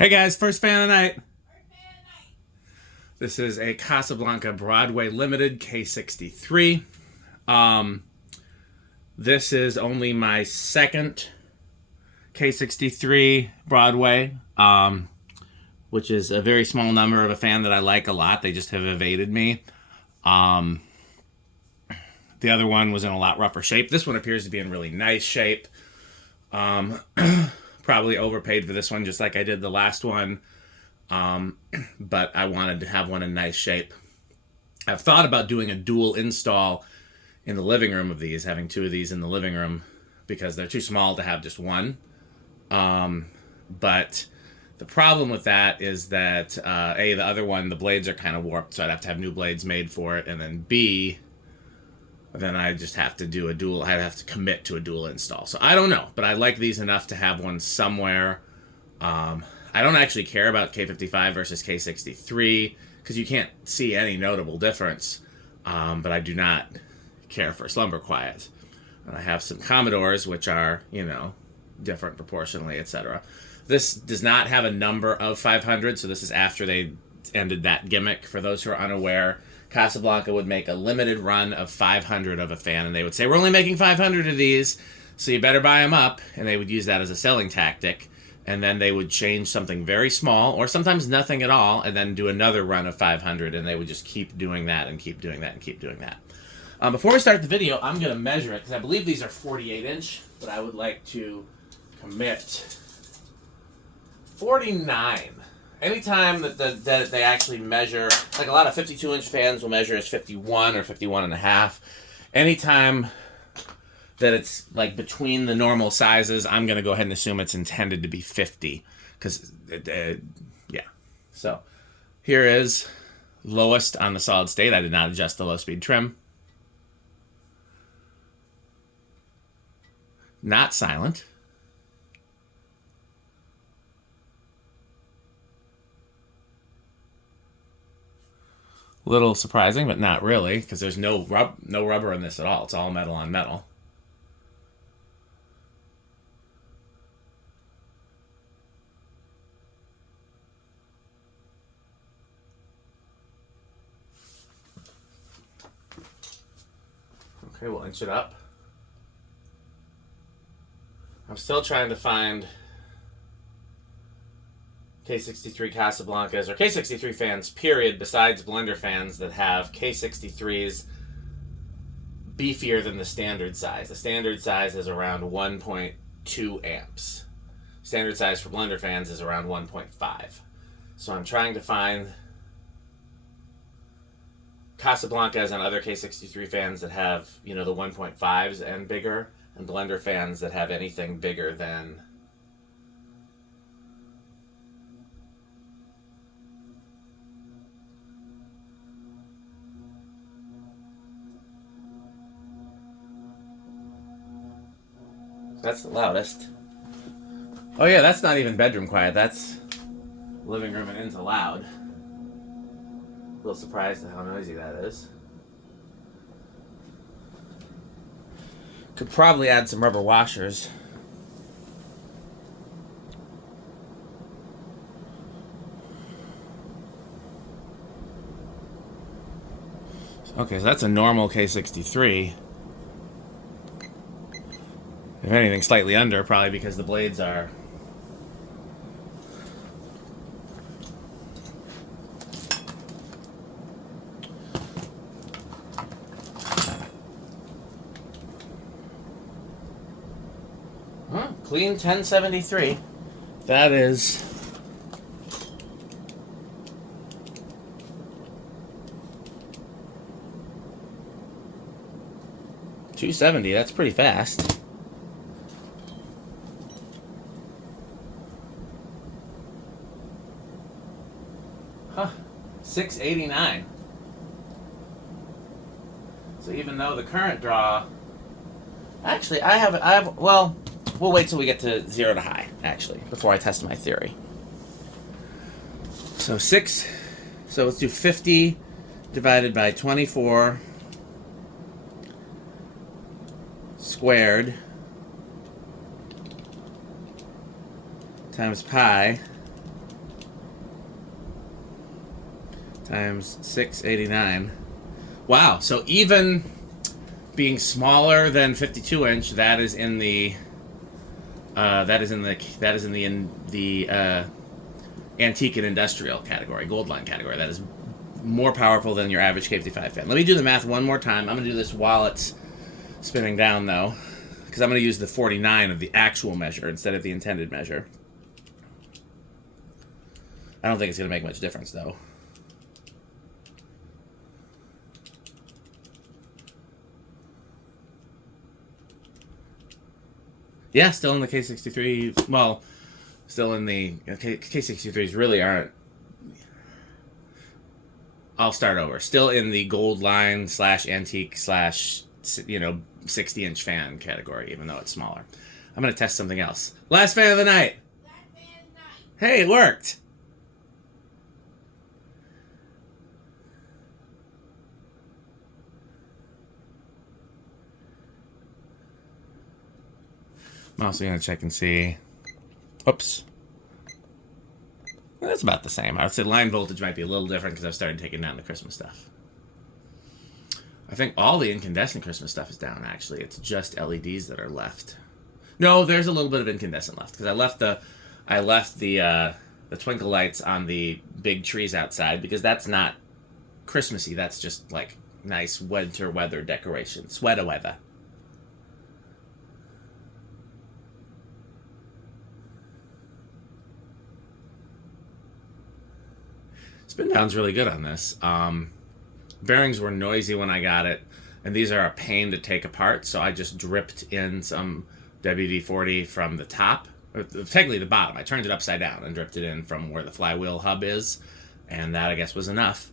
Hey guys, first fan of the night. This is a Casablanca Broadway Limited K63. This is only my second K63 Broadway, which is a very small number of a fan that I like a lot. They just have evaded me. The other one was in a lot rougher shape. This one appears to be in really nice shape. Probably overpaid for this one, just like I did the last one. But I wanted to have one in nice shape. I've thought about doing a dual install in the living room of these, having two of these in the living room, because they're too small to have just one. But the problem with that is that, A, the other one, the blades are kind of warped, so I'd have to have new blades made for it, and then B, then I just have to do a dual, I'd have to commit to a dual install. So I don't know, but I like these enough to have one somewhere. I don't actually care about K55 versus K63 because you can't see any notable difference, but I do not care for slumber quiet. And I have some Commodors, which are, different proportionally, etc. This does not have a number of 500, so this is after they ended that gimmick. For those who are unaware, Casablanca would make a limited run of 500 of a fan, and they would say, we're only making 500 of these, so you better buy them up, and they would use that as a selling tactic. And then they would change something very small, or sometimes nothing at all, and then do another run of 500, and they would just keep doing that and keep doing that and keep doing that. Before we start the video, I'm going to measure it, because I believe these are 48-inch, but I would like to commit 49. Anytime that they actually measure, like a lot of 52-inch fans will measure as 51 or 51 and a half. Anytime that it's like between the normal sizes, I'm going to go ahead and assume it's intended to be 50. Because, yeah. So, here is lowest on the solid state. I did not adjust the low speed trim. Not silent. Little surprising, but not really, because there's no rubber in this at all. It's all metal on metal. Okay, we'll inch it up. I'm still trying to find K63 Casablancas or K63 fans, period, besides blender fans that have K63s beefier than the standard size. The standard size is around 1.2 amps. Standard size for blender fans is around 1.5. So I'm trying to find Casablancas and other K63 fans that have, the 1.5s and bigger, and blender fans that have anything bigger than that's the loudest. Oh yeah, that's not even bedroom quiet. That's living room and into loud. A little surprised at how noisy that is. Could probably add some rubber washers. Okay, so that's a normal K63. If anything, slightly under, probably because the blades are clean 1073. That is $270. That's pretty fast. $689. So even though the current draw, actually I have well, we'll wait till we get to 0 to high actually before I test my theory. So let's do 50 divided by 24 squared times pi times 689. Wow. So even being smaller than 52 inch, that is in the antique and industrial category, gold line category. That is more powerful than your average K55 fan. Let me do the math one more time. I'm going to do this while it's spinning down, though, because I'm going to use the 49 of the actual measure instead of the intended measure. I don't think it's going to make much difference, though. Yeah, still in the K63. Well, still in the K63s really aren't. I'll start over. Still in the gold line / antique / 60-inch fan category, even though it's smaller. I'm going to test something else. Last fan of the night. Hey, it worked. I'm also going to check and see. Oops. That's about the same. I would say line voltage might be a little different because I've started taking down the Christmas stuff. I think all the incandescent Christmas stuff is down, actually. It's just LEDs that are left. No, there's a little bit of incandescent left because I left the twinkle lights on the big trees outside because that's not Christmassy. That's just like nice winter weather decoration. Sweater weather. Spin down's really good on this. Bearings were noisy when I got it, and these are a pain to take apart, so I just dripped in some WD-40 from the top, or technically the bottom. I turned it upside down and dripped it in from where the flywheel hub is, and that, I guess, was enough.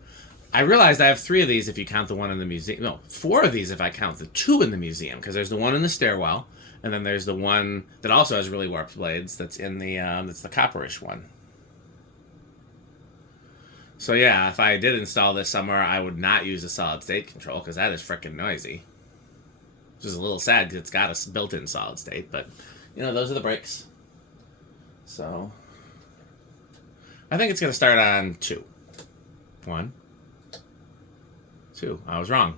I realized I have 3 of these if you count the one in the museum. No, 4 of these if I count the 2 in the museum, because there's the one in the stairwell, and then there's the one that also has really warped blades that's in the, that's the copperish one. So yeah, if I did install this somewhere, I would not use a solid state control because that is freaking noisy. Which is a little sad because it's got a built-in solid state, but those are the brakes. So I think it's going to start on 2. 1, 2. I was wrong.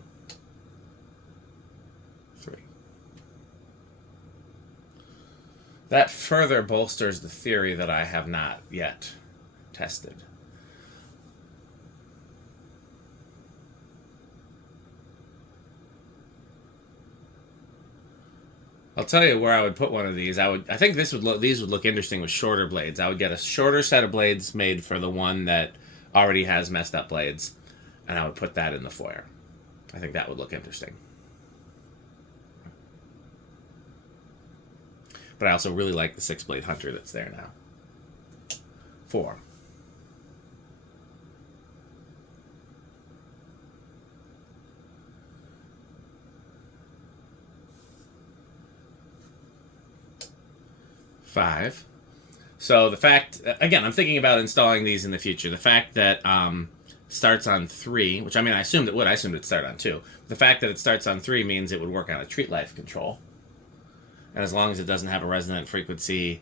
3. That further bolsters the theory that I have not yet tested. I'll tell you where I would put one of these. I think these would look interesting with shorter blades. I would get a shorter set of blades made for the one that already has messed up blades, and I would put that in the foyer. I think that would look interesting. But I also really like the 6-blade Hunter that's there now. 4. Five. So the fact, again, I'm thinking about installing these in the future. The fact that starts on 3, which I assumed it would. I assumed it'd start on 2. The fact that it starts on 3 means it would work on a treat life control. And as long as it doesn't have a resonant frequency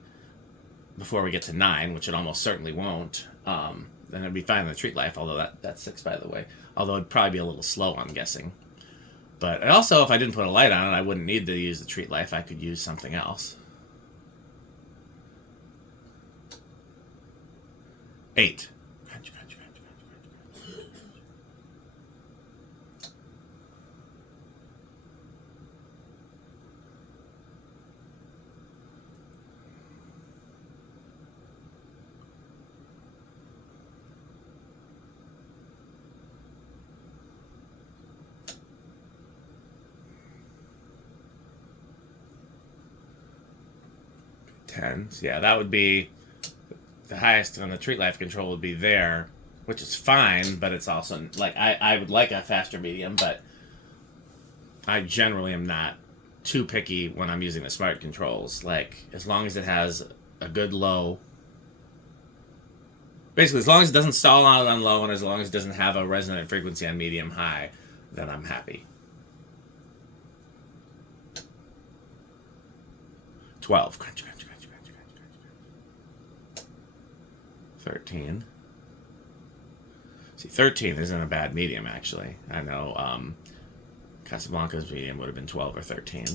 before we get to 9, which it almost certainly won't, then it'd be fine in the treat life, although that's 6, by the way. Although it'd probably be a little slow, I'm guessing. But also, if I didn't put a light on it, I wouldn't need to use the treat life. I could use something else. 8. Crunch, crunch, crunch, crunch, crunch. 10. So yeah, that would be the highest on the treat life control would be there, which is fine, but it's also like I would like a faster medium, but I generally am not too picky when I'm using the smart controls. Like, as long as it has a good low, basically as long as it doesn't stall out on low and as long as it doesn't have a resonant frequency on medium high, then I'm happy. 12. Crunch, crunch, crunch, crunch, crunch, crunch, crunch. 13. See, 13 isn't a bad medium, actually. I know Casablanca's medium would have been 12 or 13.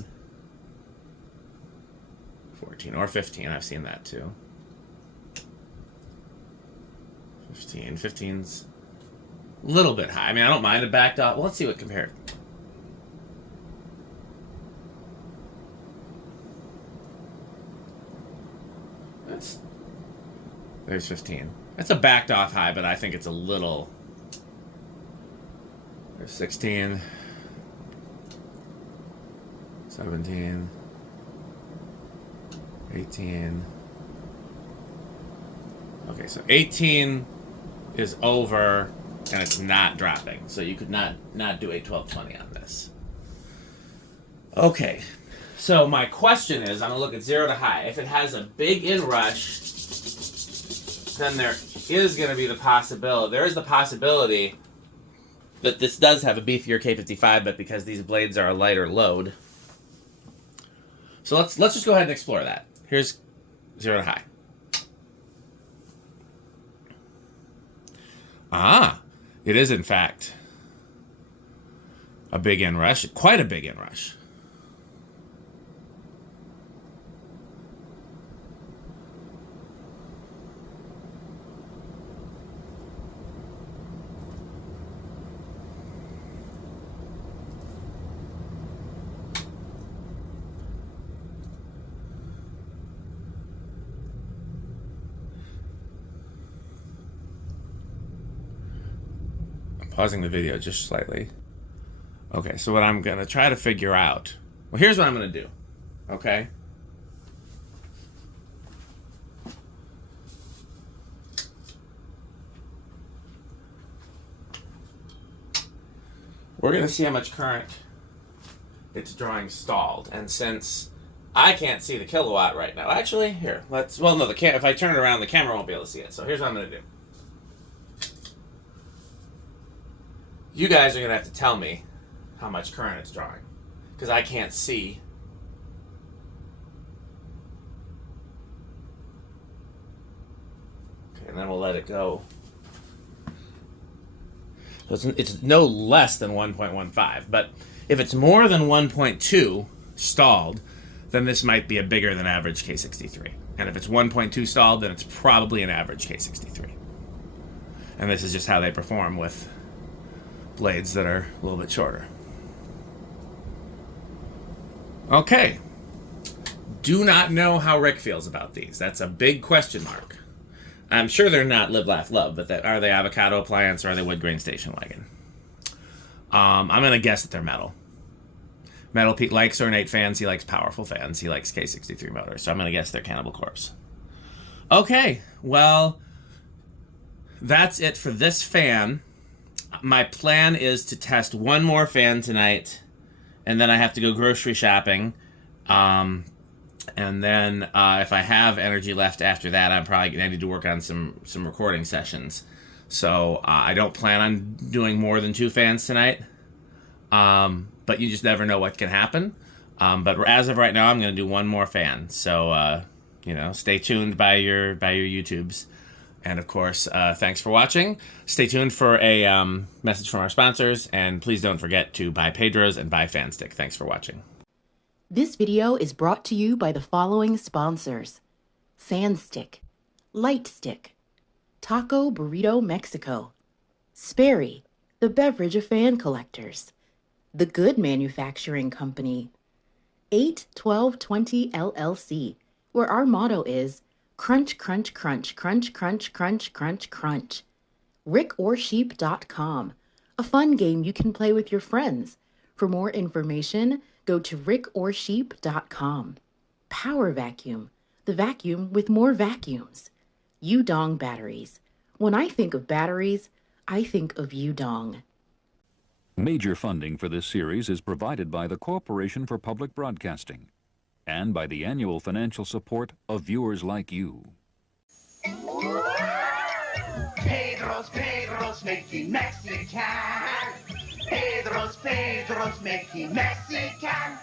14 or 15, I've seen that too. 15. 15's a little bit high. I mean, I don't mind a backed off. Well, let's see what compared. There's 15. It's a backed off high, but I think it's a little. There's 16. 17. 18. Okay, so 18 is over, and it's not dropping. So you could not do a 1220 on this. Okay, so my question is, I'm going to look at 0 to high. If it has a big inrush, then there is going to be the possibility, there is the possibility that this does have a beefier K55, but because these blades are a lighter load. So let's just go ahead and explore that. Here's 0 to high. Ah, it is in fact a big inrush, quite a big inrush. Pausing the video just slightly. Okay, so what I'm going to try to figure out... Well, here's what I'm going to do. Okay? We're going to see how much current it's drawing stalled. And since I can't see the kilowatt right now... Actually, here, let's... Well, no, if I turn it around, the camera won't be able to see it. So here's what I'm going to do. You guys are going to have to tell me how much current it's drawing, because I can't see. Okay, and then we'll let it go. So it's no less than 1.15, but if it's more than 1.2 stalled, then this might be a bigger than average K63. And if it's 1.2 stalled, then it's probably an average K63. And this is just how they perform with blades that are a little bit shorter. Okay. Do not know how Rick feels about these. That's a big question mark. I'm sure they're not Live, Laugh, Love, but are they avocado appliance or are they wood grain station wagon? I'm going to guess that they're metal. Metal Pete likes ornate fans. He likes powerful fans. He likes K63 motors. So I'm going to guess they're Cannibal Corpse. Okay. Well, that's it for this fan. My plan is to test one more fan tonight, and then I have to go grocery shopping. And then if I have energy left after that, I'm probably going to need to work on some recording sessions. So I don't plan on doing more than 2 fans tonight. But you just never know what can happen. But as of right now, I'm going to do one more fan. So, stay tuned by your YouTubes. And of course, thanks for watching. Stay tuned for a message from our sponsors, and please don't forget to buy Pedro's and buy Fanstick. Thanks for watching. This video is brought to you by the following sponsors: Fanstick, Lightstick, Taco Burrito Mexico, Sperry, the beverage of fan collectors, The Good Manufacturing Company, 81220 LLC, where our motto is crunch, crunch, crunch, crunch, crunch, crunch, crunch, crunch. rickorsheep.com, a fun game you can play with your friends. For more information, go to rickorsheep.com. Power Vacuum, the vacuum with more vacuums. Udong Batteries. When I think of batteries, I think of Udong. Major funding for this series is provided by the Corporation for Public Broadcasting and by the annual financial support of viewers like you. Pedro's making Mexican. Pedro's making Mexican.